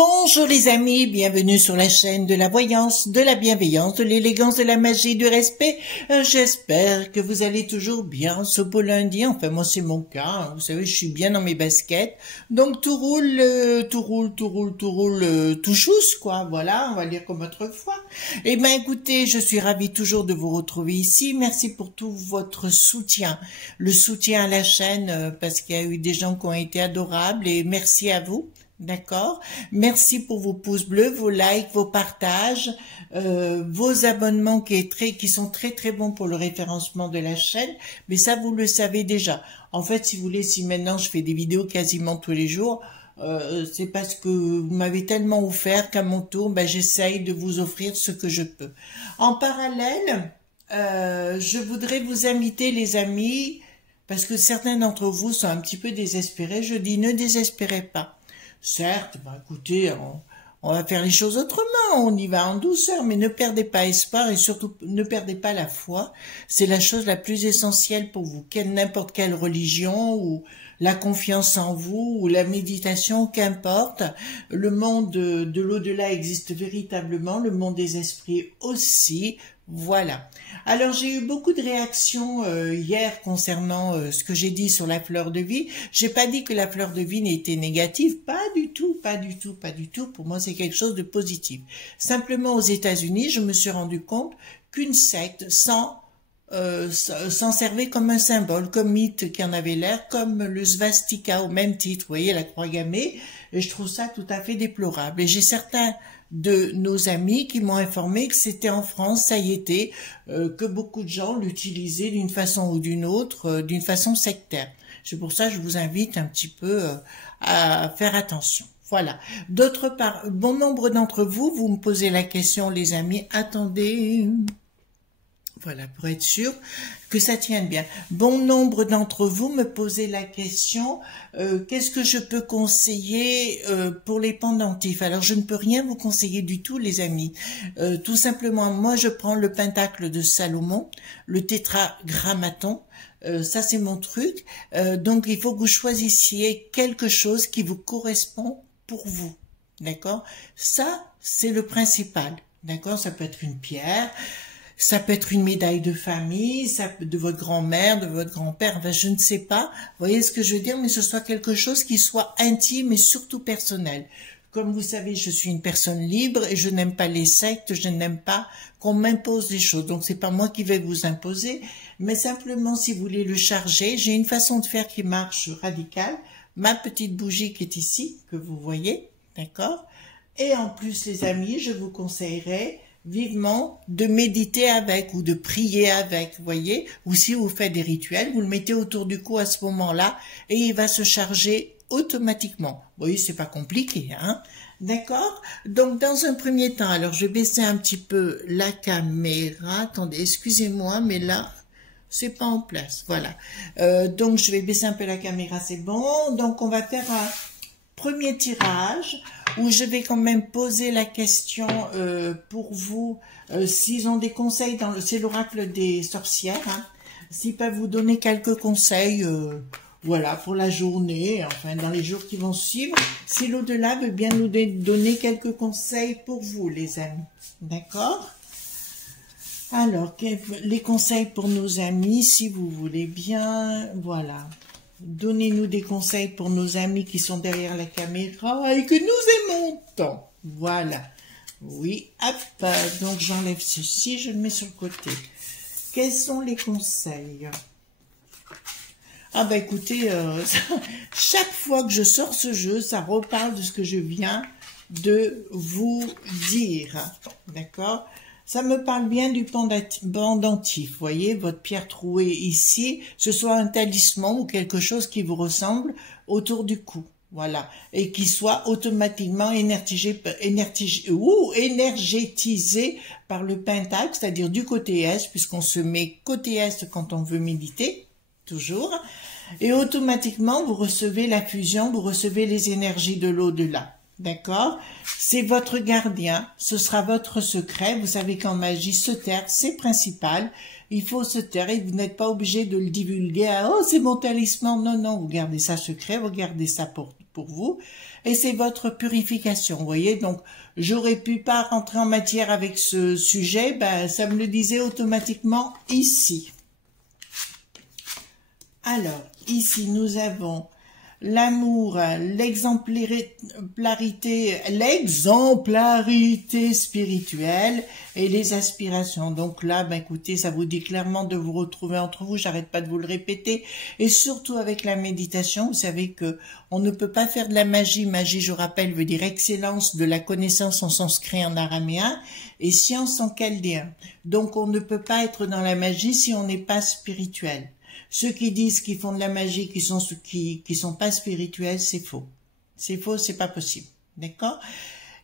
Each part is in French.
Bonjour les amis, bienvenue sur la chaîne de la voyance, de la bienveillance, de l'élégance, de la magie, du respect. J'espère que vous allez toujours bien ce beau lundi. Enfin moi c'est mon cas, hein. Vous savez je suis bien dans mes baskets. Donc tout roule, tout chousse quoi. Voilà, on va dire comme autrefois. Eh ben écoutez, je suis ravie toujours de vous retrouver ici. Merci pour tout votre soutien. Le soutien à la chaîne parce qu'il y a eu des gens qui ont été adorables et merci à vous. D'accord. Merci pour vos pouces bleus, vos likes, vos partages, vos abonnements qui sont très très bons pour le référencement de la chaîne. Mais ça, vous le savez déjà. En fait, si vous voulez, si maintenant je fais des vidéos quasiment tous les jours, c'est parce que vous m'avez tellement offert qu'à mon tour, j'essaye de vous offrir ce que je peux. En parallèle, je voudrais vous inviter, les amis, parce que certains d'entre vous sont un petit peu désespérés. Je dis, ne désespérez pas. Certes, écoutez, on va faire les choses autrement, on y va en douceur, mais ne perdez pas espoir et surtout ne perdez pas la foi. C'est la chose la plus essentielle pour vous, n'importe quelle religion ou la confiance en vous ou la méditation, qu'importe. Le monde de l'au-delà existe véritablement, le monde des esprits aussi. Voilà. Alors j'ai eu beaucoup de réactions hier concernant ce que j'ai dit sur la fleur de vie. J'ai pas dit que la fleur de vie n'était négative, pas du tout, pas du tout, pas du tout. Pour moi c'est quelque chose de positif. Simplement aux États-Unis, je me suis rendu compte qu'une secte s'en servait comme un symbole, comme mythe qui en avait l'air, comme le svastika au même titre, vous voyez la croix gammée, et je trouve ça tout à fait déplorable. Et j'ai certains de nos amis qui m'ont informé que c'était en France, ça y était, que beaucoup de gens l'utilisaient d'une façon ou d'une autre, d'une façon sectaire. C'est pour ça que je vous invite un petit peu à faire attention. Voilà. D'autre part, bon nombre d'entre vous, vous me posez la question, les amis, attendez... Voilà, pour être sûr que ça tienne bien. Bon nombre d'entre vous me posez la question, qu'est-ce que je peux conseiller pour les pendentifs? Alors, je ne peux rien vous conseiller du tout, les amis. Tout simplement, moi, je prends le pentacle de Salomon, le tétragrammaton, ça, c'est mon truc. Donc, il faut que vous choisissiez quelque chose qui vous correspond pour vous. D'accord? Ça, c'est le principal. D'accord? Ça peut être une pierre. Ça peut être une médaille de famille, de votre grand-mère, de votre grand-père, enfin je ne sais pas, vous voyez ce que je veux dire, mais ce soit quelque chose qui soit intime et surtout personnel. Comme vous savez, je suis une personne libre et je n'aime pas les sectes, je n'aime pas qu'on m'impose des choses. Donc c'est pas moi qui vais vous imposer, mais simplement si vous voulez le charger, j'ai une façon de faire qui marche radicale. Ma petite bougie qui est ici, que vous voyez, d'accord? Et en plus les amis, je vous conseillerais vivement de méditer avec ou de prier avec, vous voyez, ou si vous faites des rituels, vous le mettez autour du cou à ce moment-là et il va se charger automatiquement. Vous voyez, c'est pas compliqué, hein? D'accord? Donc, dans un premier temps, alors je vais baisser un petit peu la caméra. Attendez, excusez-moi, mais là, c'est pas en place. Voilà. Donc, je vais baisser un peu la caméra, c'est bon. Donc, on va faire un premier tirage où je vais quand même poser la question pour vous, s'ils ont des conseils, c'est l'oracle des sorcières, hein, s'ils peuvent vous donner quelques conseils, voilà, pour la journée, enfin dans les jours qui vont suivre, si l'au-delà veut bien nous donner quelques conseils pour vous, les amis, d'accord? Alors, les conseils pour nos amis, si vous voulez bien, voilà. Donnez-nous des conseils pour nos amis qui sont derrière la caméra et que nous aimons tant. Voilà. Oui, hop. Donc, j'enlève ceci, je le mets sur le côté. Quels sont les conseils? Ah, écoutez, chaque fois que je sors ce jeu, ça reparle de ce que je viens de vous dire. D'accord? Ça me parle bien du pendentif, vous voyez, votre pierre trouée ici, ce soit un talisman ou quelque chose qui vous ressemble autour du cou, voilà, et qui soit automatiquement énergétisé par le pentacle, c'est-à-dire du côté est, puisqu'on se met côté est quand on veut méditer, toujours, et automatiquement vous recevez la fusion, vous recevez les énergies de l'au-delà. D'accord? C'est votre gardien, ce sera votre secret. Vous savez qu'en magie, se taire, c'est principal. Il faut se taire et vous n'êtes pas obligé de le divulguer. Ah, oh, c'est mon talisman. Non, non, vous gardez ça secret, vous gardez ça pour pour vous. Et c'est votre purification, vous voyez. Donc, j'aurais pu pas rentrer en matière avec ce sujet, ben, ça me le disait automatiquement ici. Alors, ici, nous avons l'amour, l'exemplarité spirituelle et les aspirations. Donc là, ben écoutez, ça vous dit clairement de vous retrouver entre vous. J'arrête pas de vous le répéter. Et surtout avec la méditation, vous savez que on ne peut pas faire de la magie. Magie, je rappelle, veut dire excellence de la connaissance en sanskrit, en araméen, et science en chaldéen. Donc on ne peut pas être dans la magie si on n'est pas spirituel. Ceux qui disent qu'ils font de la magie, qui sont pas spirituels, c'est faux. C'est faux, c'est pas possible. D'accord?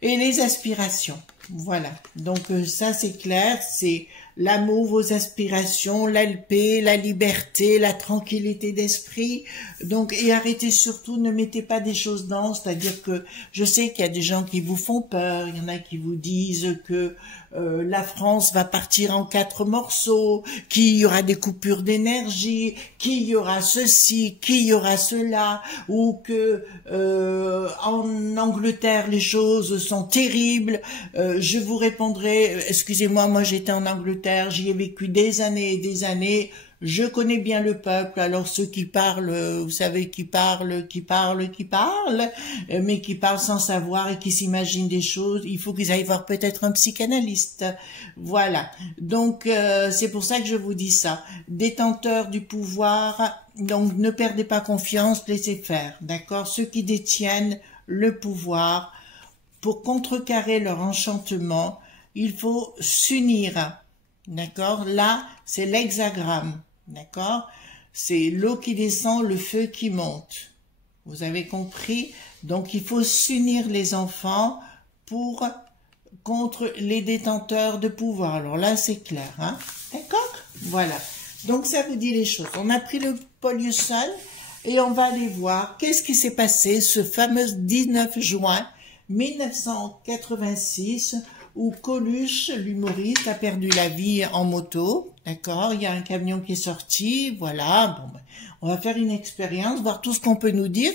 Et les aspirations. Voilà. Donc, ça, c'est clair. C'est l'amour, vos aspirations, la paix, la liberté, la tranquillité d'esprit. Donc, et arrêtez surtout, ne mettez pas des choses denses. C'est-à-dire que je sais qu'il y a des gens qui vous font peur. Il y en a qui vous disent que la France va partir en 4 morceaux, qu'il y aura des coupures d'énergie, qu'il y aura ceci, qu'il y aura cela, ou que en Angleterre les choses sont terribles. Je vous répondrai, excusez-moi, moi j'étais en Angleterre, j'y ai vécu des années et des années. Je connais bien le peuple, alors ceux qui parlent, vous savez, qui parlent, mais qui parlent sans savoir et qui s'imaginent des choses, il faut qu'ils aillent voir peut-être un psychanalyste. Voilà. Donc, c'est pour ça que je vous dis ça. Détenteurs du pouvoir, donc ne perdez pas confiance, laissez faire, d'accord? Ceux qui détiennent le pouvoir, pour contrecarrer leur enchantement, il faut s'unir. D'accord? Là, c'est l'hexagramme. D'accord? C'est l'eau qui descend, le feu qui monte. Vous avez compris? Donc, il faut s'unir les enfants contre les détenteurs de pouvoir. Alors là, c'est clair. Hein? D'accord? Voilà. Donc, ça vous dit les choses. On a pris le Poliusol et on va aller voir qu'est-ce qui s'est passé ce fameux 19 juin 1986 où Coluche, l'humoriste, a perdu la vie en moto, d'accord? Il y a un camion qui est sorti, voilà. Bon, ben, on va faire une expérience, voir tout ce qu'on peut nous dire.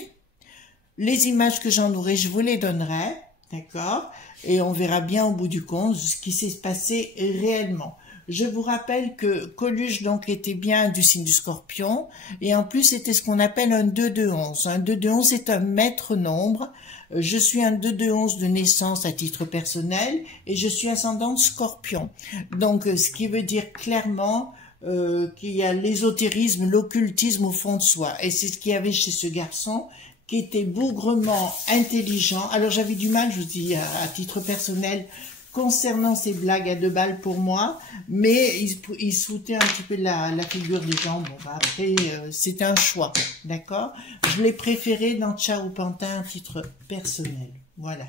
Les images que j'en aurai, je vous les donnerai, d'accord? Et on verra bien au bout du compte ce qui s'est passé réellement. Je vous rappelle que Coluche donc était bien du signe du Scorpion et en plus c'était ce qu'on appelle un 2-2-11. Un 2-2-11 c'est un maître nombre. Je suis un 2-2-11 de naissance à titre personnel et je suis ascendante Scorpion. Donc ce qui veut dire clairement qu'il y a l'ésotérisme, l'occultisme au fond de soi. Et c'est ce qu'il y avait chez ce garçon qui était bougrement intelligent. Alors j'avais du mal, je vous dis à titre personnel, concernant ces blagues à 2 balles pour moi, mais il se foutait un petit peu de la figure des gens. Bon, bah après, c'était un choix, d'accord? Je l'ai préféré dans Ciao Pantin à titre personnel. Voilà.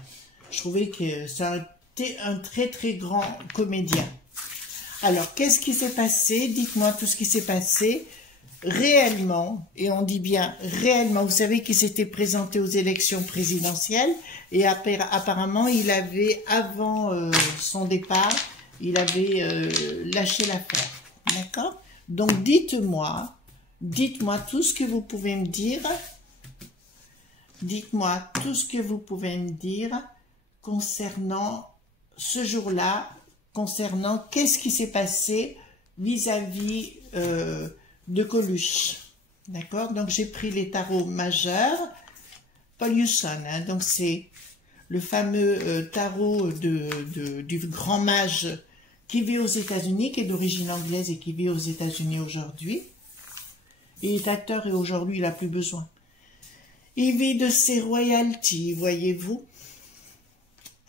Je trouvais que ça a été un très très grand comédien. Alors, qu'est-ce qui s'est passé? Dites-moi tout ce qui s'est passé réellement, et on dit bien réellement. Vous savez qu'il s'était présenté aux élections présidentielles et apparemment il avait, avant son départ, il avait lâché l'affaire, d'accord? Donc dites-moi tout ce que vous pouvez me dire, dites-moi tout ce que vous pouvez me dire concernant ce jour-là, concernant qu'est-ce qui s'est passé vis-à-vis de Coluche, d'accord? Donc j'ai pris les tarots majeurs, Poliusson, hein, donc c'est le fameux tarot du grand mage qui vit aux États-Unis, qui est d'origine anglaise et qui vit aux États-Unis aujourd'hui. Il est acteur et aujourd'hui il n'a plus besoin. Il vit de ses royalties, voyez-vous.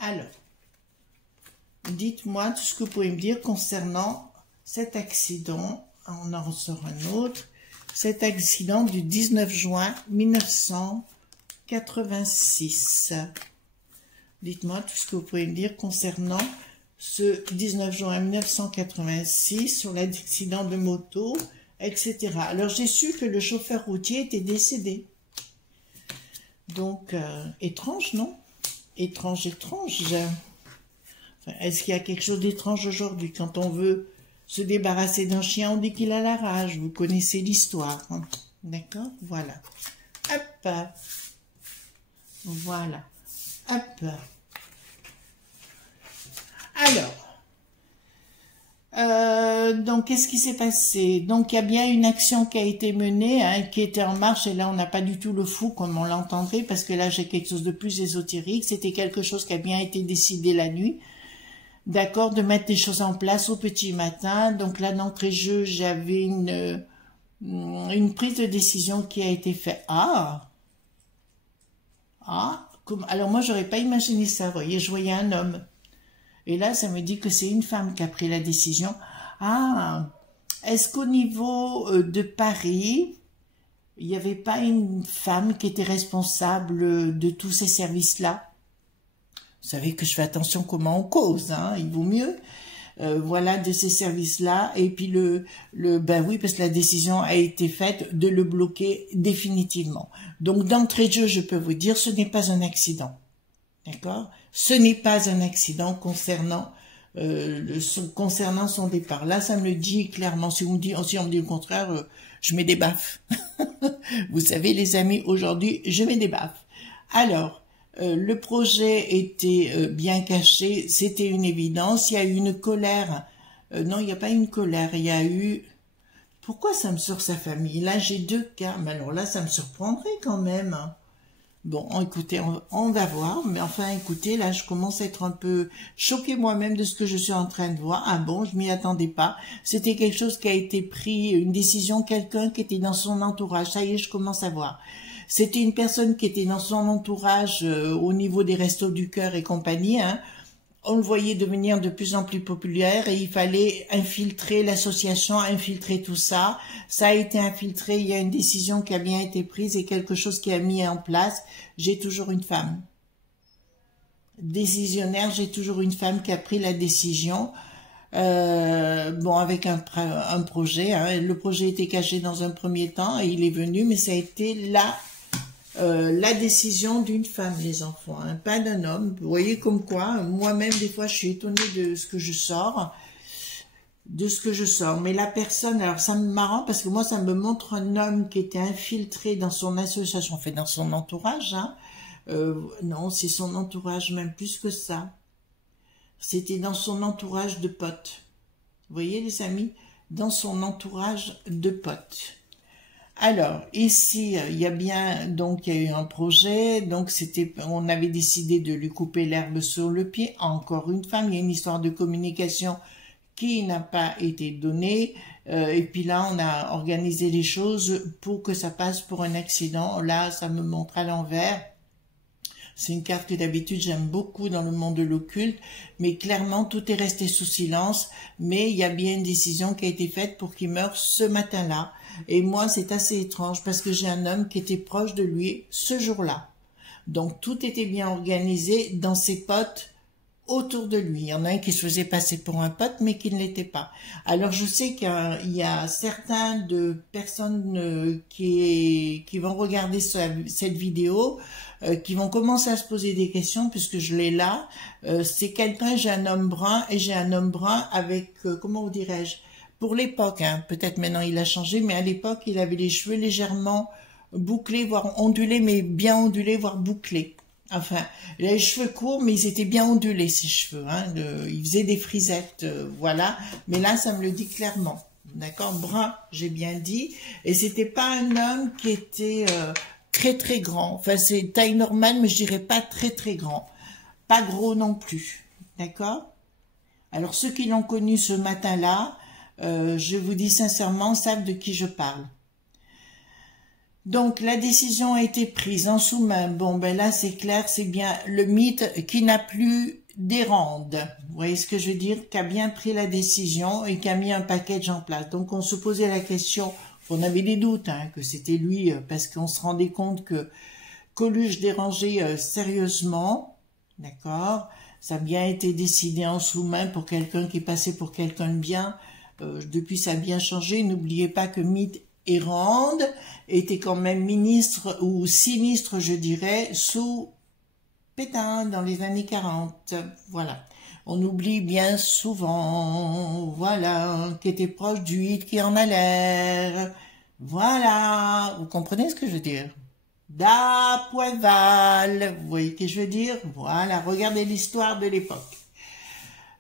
Alors, dites-moi tout ce que vous pouvez me dire concernant cet accident. On en ressort un autre. Cet accident du 19 juin 1986. Dites-moi tout ce que vous pouvez me dire concernant ce 19 juin 1986 sur l'accident de moto, etc. Alors, j'ai su que le chauffeur routier était décédé. Donc, étrange, non? Étrange, étrange. Enfin, est-ce qu'il y a quelque chose d'étrange aujourd'hui? Quand on veut se débarrasser d'un chien, on dit qu'il a la rage. Vous connaissez l'histoire. Hein? D'accord? Voilà. Hop. Voilà. Hop. Alors, donc, qu'est-ce qui s'est passé? Donc, il y a bien une action qui a été menée, hein, qui était en marche, et là, on n'a pas du tout le fou, comme on l'entendrait, parce que là, j'ai quelque chose de plus ésotérique. C'était quelque chose qui a bien été décidé la nuit, d'accord, de mettre des choses en place au petit matin. Donc, là, d'entrée-jeu, j'avais une prise de décision qui a été faite. Alors moi, j'aurais pas imaginé ça, vous voyez, je voyais un homme. Et là, ça me dit que c'est une femme qui a pris la décision. Est-ce qu'au niveau de Paris, il n'y avait pas une femme qui était responsable de tous ces services-là? Vous savez que je fais attention comment on cause, hein, il vaut mieux. Voilà, de ces services-là. Et puis ben oui, parce que la décision a été faite de le bloquer définitivement. Donc, d'entrée de jeu, je peux vous dire, ce n'est pas un accident. D'accord? Ce n'est pas un accident concernant son départ. Là, ça me le dit clairement. Si on me dit le contraire, je mets des baffes. Vous savez, les amis, aujourd'hui, je mets des baffes. Alors, le projet était bien caché, c'était une évidence. Il y a eu une colère. Non, il n'y a pas eu une colère. Il y a eu... Pourquoi ça me sort sa famille? Là, j'ai deux cas. Mais alors là, ça me surprendrait quand même. Bon, écoutez, on va voir, mais enfin, écoutez, là, je commence à être un peu choquée moi-même de ce que je suis en train de voir. Ah bon, je m'y attendais pas. C'était quelque chose qui a été pris, une décision, quelqu'un qui était dans son entourage. Ça y est, je commence à voir. C'était une personne qui était dans son entourage au niveau des Restos du Cœur et compagnie, hein. On le voyait devenir de plus en plus populaire et il fallait infiltrer l'association, infiltrer tout ça. Ça a été infiltré, il y a une décision qui a bien été prise et quelque chose qui a mis en place. J'ai toujours une femme. Décisionnaire, j'ai toujours une femme qui a pris la décision. Bon, avec un projet, hein. Le projet était caché dans un premier temps et il est venu, mais ça a été la décision d'une femme, les enfants, hein, pas d'un homme. Vous voyez comme quoi, moi-même, des fois, je suis étonnée de ce que je sors, mais la personne, alors ça me marrant parce que moi, ça me montre un homme qui était infiltré dans son association, fait dans son entourage, hein. Non, c'est son entourage, même plus que ça. C'était dans son entourage de potes. Vous voyez, les amis, dans son entourage de potes. Alors, ici, il y a bien, donc, il y a eu un projet, donc on avait décidé de lui couper l'herbe sur le pied, encore une femme, il y a une histoire de communication qui n'a pas été donnée, et puis là, on a organisé les choses pour que ça passe pour un accident. Là, ça me montre à l'envers. C'est une carte que d'habitude j'aime beaucoup dans le monde de l'occulte, mais clairement tout est resté sous silence, mais il y a bien une décision qui a été faite pour qu'il meure ce matin-là. Et moi c'est assez étrange parce que j'ai un homme qui était proche de lui ce jour-là. Donc tout était bien organisé dans ses potes autour de lui. Il y en a un qui se faisait passer pour un pote, mais qui ne l'était pas. Alors je sais qu'il y a certains de personnes qui vont regarder cette vidéo, qui vont commencer à se poser des questions, puisque je l'ai là. C'est quelqu'un, j'ai un homme brun, et j'ai un homme brun avec, comment vous dirais-je, pour l'époque, hein, peut-être maintenant il a changé, mais à l'époque, il avait les cheveux légèrement bouclés, voire ondulés, mais bien ondulés, voire bouclés. Enfin, il avait les cheveux courts, mais ils étaient bien ondulés, ses cheveux. Hein, il faisait des frisettes, voilà. Mais là, ça me le dit clairement. D'accord, brun, j'ai bien dit. Et c'était pas un homme qui était très très grand. Enfin, c'est taille normale, mais je dirais pas très très grand. Pas gros non plus. D'accord? Alors, ceux qui l'ont connu ce matin-là, je vous dis sincèrement, savent de qui je parle. Donc, la décision a été prise en sous-main. Bon, ben là, c'est clair, c'est bien le mythe qui n'a plus d'érande. Vous voyez ce que je veux dire? Qui a bien pris la décision et qui a mis un package en place. Donc, on se posait la question, on avait des doutes, hein, que c'était lui, parce qu'on se rendait compte que Coluche dérangeait sérieusement. D'accord? Ça a bien été décidé en sous-main pour quelqu'un qui passait pour quelqu'un de bien. Depuis, ça a bien changé. N'oubliez pas que mythe et Rande était quand même ministre ou sinistre, je dirais, sous Pétain dans les années 40. Voilà. On oublie bien souvent, voilà, qui était proche du hit qui en a l'air. Voilà. Vous comprenez ce que je veux dire? d'Apoival. Vous voyez ce que je veux dire? Voilà, regardez l'histoire de l'époque.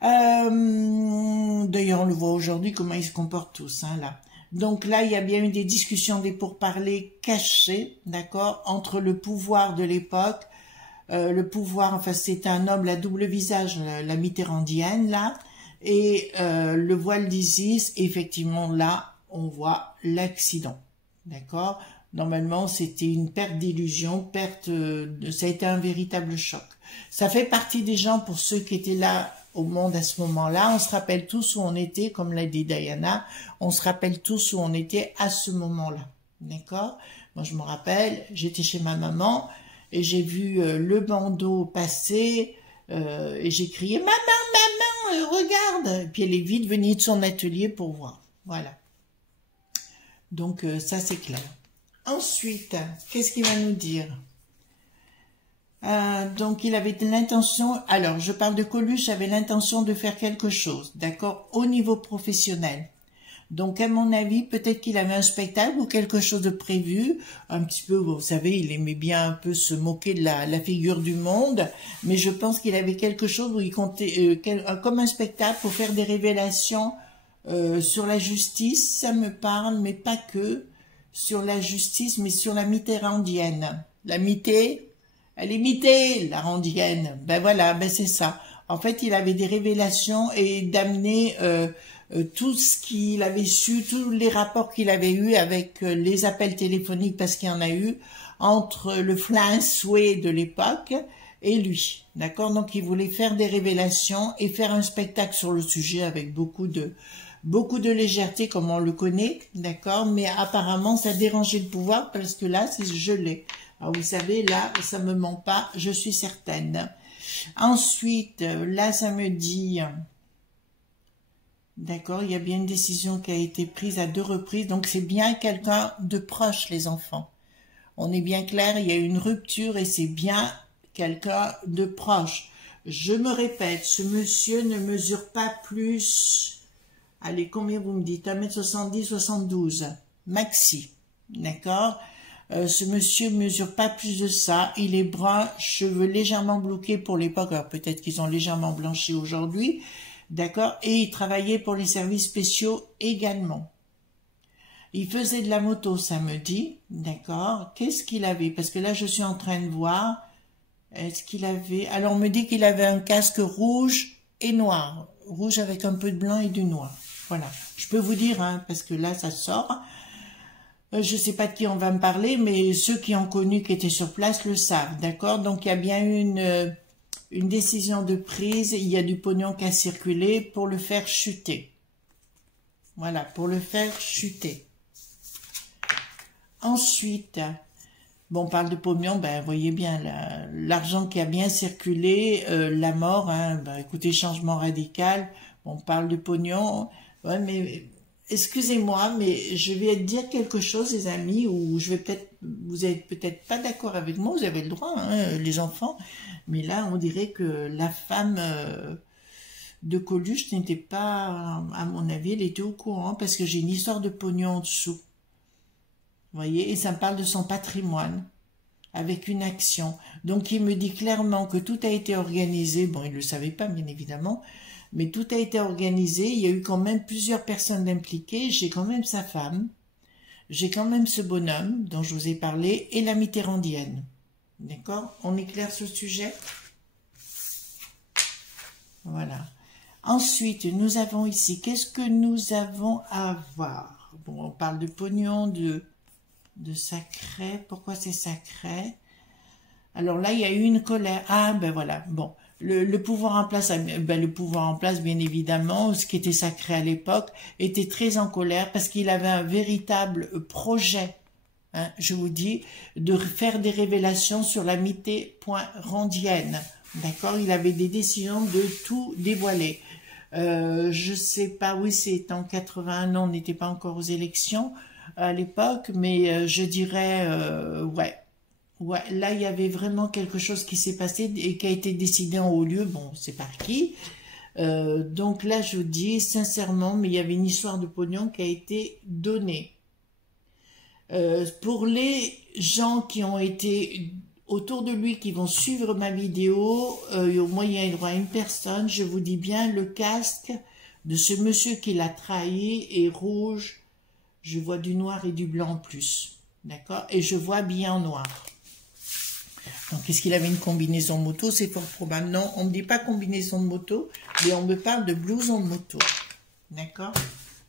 D'ailleurs, on le voit aujourd'hui, comment ils se comportent tous, hein, là. Donc là, il y a bien eu des discussions, des pourparlers cachés, d'accord, entre le pouvoir de l'époque, le pouvoir, enfin, c'est un homme à double visage, la mitterrandienne, là, et le voile d'Isis, effectivement, là, on voit l'accident, d'accord. Normalement, c'était une perte d'illusion, ça a été un véritable choc. Ça fait partie des gens, pour ceux qui étaient là au monde à ce moment-là, on se rappelle tous où on était, comme l'a dit Diana, on se rappelle tous où on était à ce moment-là, d'accord? Moi, je me rappelle, j'étais chez ma maman et j'ai vu le bandeau passer et j'ai crié « Maman, maman, regarde !» Et puis elle est vite venue de son atelier pour voir, voilà. Donc, ça, c'est clair. Ensuite, qu'est-ce qu'il va nous dire? Donc, il avait l'intention, alors, je parle de Coluche, avait l'intention de faire quelque chose, d'accord, au niveau professionnel. Donc, à mon avis, peut-être qu'il avait un spectacle ou quelque chose de prévu, un petit peu, vous savez, il aimait bien un peu se moquer de la figure du monde, mais je pense qu'il avait quelque chose où il comptait, comme un spectacle pour faire des révélations sur la justice, ça me parle, mais pas que, sur la justice, mais sur la mitterrandienne. La mitée, elle est mitée, la randienne. Ben voilà, ben c'est ça. En fait, il avait des révélations et d'amener tout ce qu'il avait su, tous les rapports qu'il avait eus avec les appels téléphoniques, parce qu'il y en a eu, entre le flingué de l'époque et lui. D'accord? Donc, il voulait faire des révélations et faire un spectacle sur le sujet avec beaucoup de légèreté, comme on le connaît, d'accord? Mais apparemment, ça dérangeait le pouvoir, parce que là, c'est gelé. Alors, vous savez, là, ça me ment pas, je suis certaine. Ensuite, là, ça me dit... D'accord, il y a bien une décision qui a été prise à 2 reprises, donc c'est bien quelqu'un de proche, les enfants. On est bien clair, il y a une rupture et c'est bien quelqu'un de proche. Je me répète, ce monsieur ne mesure pas plus... Allez, combien vous me dites? 1m70, 72. Maxi. D'accord? Ce monsieur ne mesure pas plus de ça. Il est brun, cheveux légèrement bloqués pour l'époque. Alors peut-être qu'ils ont légèrement blanchi aujourd'hui. D'accord? Et il travaillait pour les services spéciaux également. Il faisait de la moto samedi. D'accord? Qu'est-ce qu'il avait? Parce que là, je suis en train de voir. Est-ce qu'il avait... Alors on me dit qu'il avait un casque rouge et noir. Rouge avec un peu de blanc et du noir. Voilà, je peux vous dire, hein, parce que là, ça sort. Je ne sais pas de qui on va me parler, mais ceux qui ont connu, qui étaient sur place, le savent, d'accord? Donc, il y a bien eu une décision de prise, il y a du pognon qui a circulé pour le faire chuter. Voilà, pour le faire chuter. Ensuite, bon, on parle de pognon, ben, vous voyez bien, l'argent qui a bien circulé, la mort, hein, ben, écoutez, changement radical, on parle de pognon... Ouais, mais excusez-moi, mais je vais dire quelque chose, les amis, où je vais peut-être, vous êtes peut-être pas d'accord avec moi, vous avez le droit, hein, les enfants, mais là, on dirait que la femme de Coluche n'était pas, à mon avis, elle était au courant, parce que j'ai une histoire de pognon en dessous. Vous voyez, et ça me parle de son patrimoine, avec une action. Donc, il me dit clairement que tout a été organisé, bon, il ne le savait pas, bien évidemment, mais tout a été organisé, il y a eu quand même plusieurs personnes impliquées, j'ai quand même sa femme, j'ai quand même ce bonhomme dont je vous ai parlé, et la mitterrandienne. D'accord? On éclaire ce sujet? Voilà. Ensuite, nous avons ici, qu'est-ce que nous avons à voir? Bon, on parle de pognon, de sacré, pourquoi c'est sacré? Alors là, il y a eu une colère, ah ben voilà, bon. Le pouvoir en place, bien évidemment, ce qui était sacré à l'époque, était très en colère parce qu'il avait un véritable projet, hein, je vous dis, de faire des révélations sur la mitterrandienne. D'accord? Il avait des décisions de tout dévoiler. Je sais pas, oui, c'est en 81 ans, on n'était pas encore aux élections à l'époque, mais je dirais, ouais. Ouais, là, il y avait vraiment quelque chose qui s'est passé et qui a été décidé en haut lieu. Bon, c'est par qui. Donc là, je vous dis sincèrement, mais il y avait une histoire de pognon qui a été donnée. Pour les gens qui ont été autour de lui, qui vont suivre ma vidéo, au moyen droit à une personne, je vous dis bien, le casque de ce monsieur qui l'a trahi est rouge. Je vois du noir et du blanc en plus. D'accord? Et je vois bien en noir. Donc, est-ce qu'il avait une combinaison de moto? C'est fort probable. Non, on ne me dit pas combinaison de moto, mais on me parle de blouson de moto. D'accord?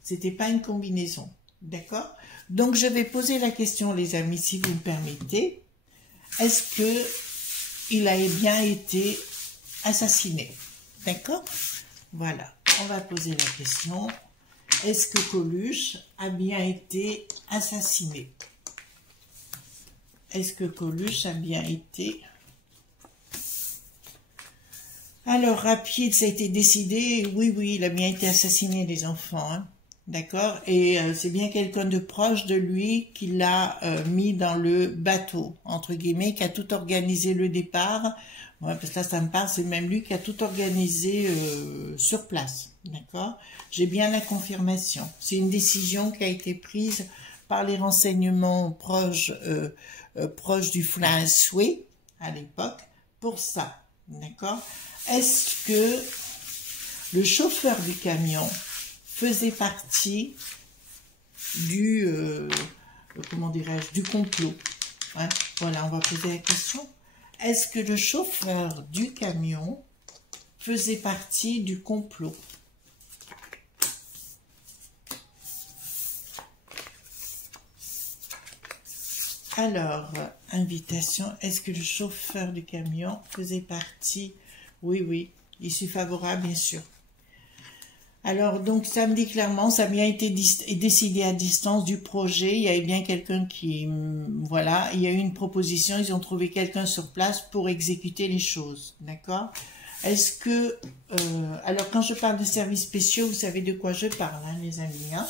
C'était pas une combinaison. D'accord? Donc, je vais poser la question, les amis, si vous me permettez. Est-ce que il a bien été assassiné? D'accord? Voilà. On va poser la question. Est-ce que Coluche a bien été assassiné? Est-ce que Coluche a bien été... Alors, rapide, ça a été décidé. Oui, oui, il a bien été assassiné, les enfants. Hein. D'accord? Et c'est bien quelqu'un de proche de lui qui l'a mis dans le bateau, entre guillemets, qui a tout organisé le départ. Ouais, parce que là, ça me parle, c'est même lui qui a tout organisé sur place. D'accord? J'ai bien la confirmation. C'est une décision qui a été prise par les renseignements proches du François à l'époque pour ça. D'accord? Est-ce que le chauffeur du camion faisait partie du, comment dirais-je, du complot? Hein? Voilà, on va poser la question. Est-ce que le chauffeur du camion faisait partie du complot? Alors, invitation, est-ce que le chauffeur du camion faisait partie? Oui, oui, issue favorable, bien sûr. Alors, donc, ça me dit clairement, ça a bien été décidé à distance du projet. Il y avait bien quelqu'un qui, voilà, il y a eu une proposition, ils ont trouvé quelqu'un sur place pour exécuter les choses, d'accord? Est-ce que, alors quand je parle de services spéciaux, vous savez de quoi je parle, hein, les amis, hein?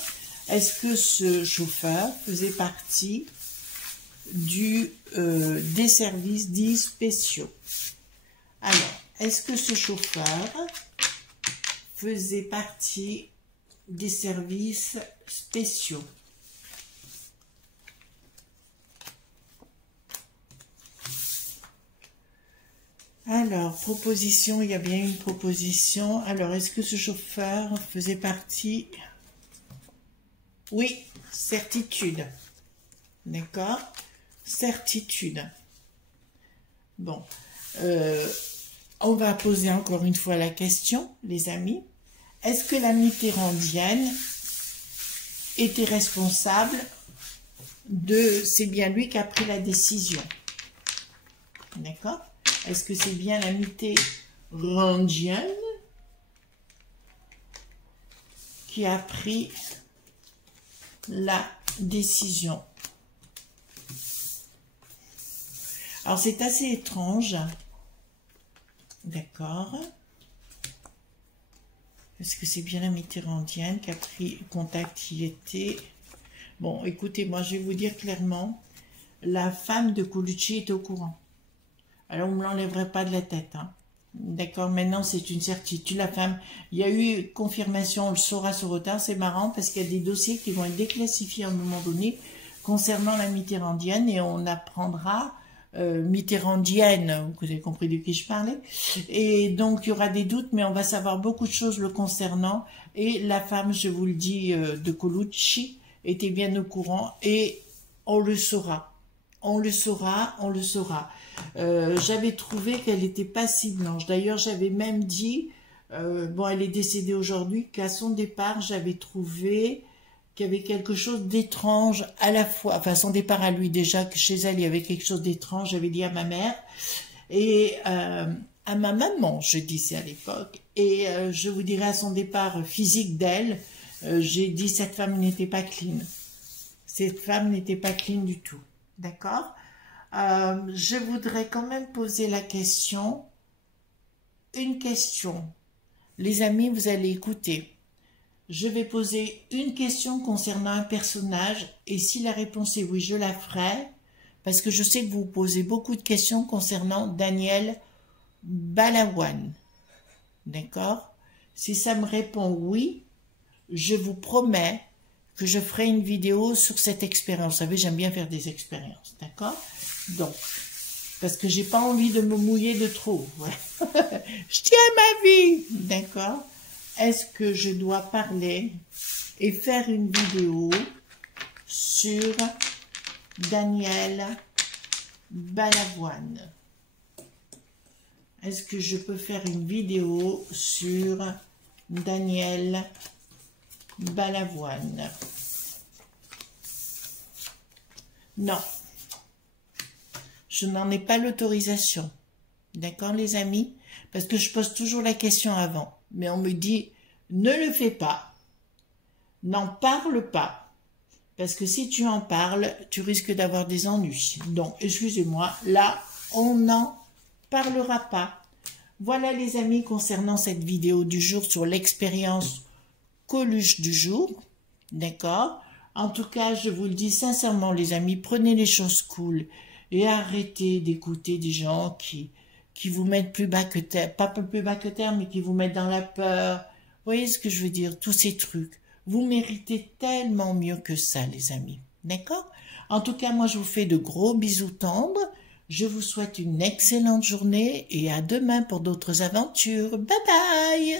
Est-ce que ce chauffeur faisait partie des services dits spéciaux? Alors, est-ce que ce chauffeur faisait partie des services spéciaux? Alors, proposition, il y a bien une proposition. Alors, est-ce que ce chauffeur faisait partie? Oui, certitude. D'accord? Certitude. Bon. On va poser encore une fois la question, les amis. Est-ce que la Mitterrandienne était responsable de... C'est bien lui qui a pris la décision. D'accord? Est-ce que c'est bien la Mitterrandienne qui a pris la décision? Alors, c'est assez étrange. D'accord. Est-ce que c'est bien la Mitterrandienne qui a pris contact qui était... Bon, écoutez, moi, je vais vous dire clairement, la femme de Colucci est au courant. Alors, on ne me l'enlèverait pas de la tête. Hein. D'accord, maintenant, c'est une certitude. La femme, il y a eu confirmation, on le saura sur retard. C'est marrant parce qu'il y a des dossiers qui vont être déclassifiés à un moment donné concernant la Mitterrandienne et on apprendra... Mitterrandienne, vous avez compris de qui je parlais, et donc il y aura des doutes, mais on va savoir beaucoup de choses le concernant, et la femme, je vous le dis, de Colucci était bien au courant, et on le saura, on le saura, on le saura. J'avais trouvé qu'elle n'était pas si blanche, d'ailleurs j'avais même dit, bon elle est décédée aujourd'hui, qu'à son départ j'avais trouvé qu'il y avait quelque chose d'étrange à la fois, enfin son départ à lui déjà, que chez elle il y avait quelque chose d'étrange, j'avais dit à ma mère et à ma maman, je disais à l'époque, et je vous dirais à son départ physique d'elle, j'ai dit cette femme n'était pas clean, cette femme n'était pas clean du tout, d'accord? Je voudrais quand même poser la question, une question, les amis vous allez écouter. Je vais poser une question concernant un personnage et si la réponse est oui, je la ferai parce que je sais que vous posez beaucoup de questions concernant Daniel Balavoine. D'accord? Si ça me répond oui, je vous promets que je ferai une vidéo sur cette expérience. Vous savez, j'aime bien faire des expériences, d'accord? Donc, parce que j'ai pas envie de me mouiller de trop. Voilà. Je tiens à ma vie, d'accord? Est-ce que je dois parler et faire une vidéo sur Daniel Balavoine? Est-ce que je peux faire une vidéo sur Daniel Balavoine? Non. Je n'en ai pas l'autorisation. D'accord, les amis? Parce que je pose toujours la question avant. Mais on me dit, ne le fais pas. N'en parle pas. Parce que si tu en parles, tu risques d'avoir des ennuis. Donc, excusez-moi, là, on n'en parlera pas. Voilà, les amis, concernant cette vidéo du jour sur l'expérience Coluche du jour. D'accord? En tout cas, je vous le dis sincèrement, les amis, prenez les choses cool et arrêtez d'écouter des gens qui vous mettent plus bas que terre, pas plus bas que terre, mais qui vous mettent dans la peur. Vous voyez ce que je veux dire? Tous ces trucs. Vous méritez tellement mieux que ça, les amis. D'accord? En tout cas, moi, je vous fais de gros bisous tendres. Je vous souhaite une excellente journée et à demain pour d'autres aventures. Bye bye!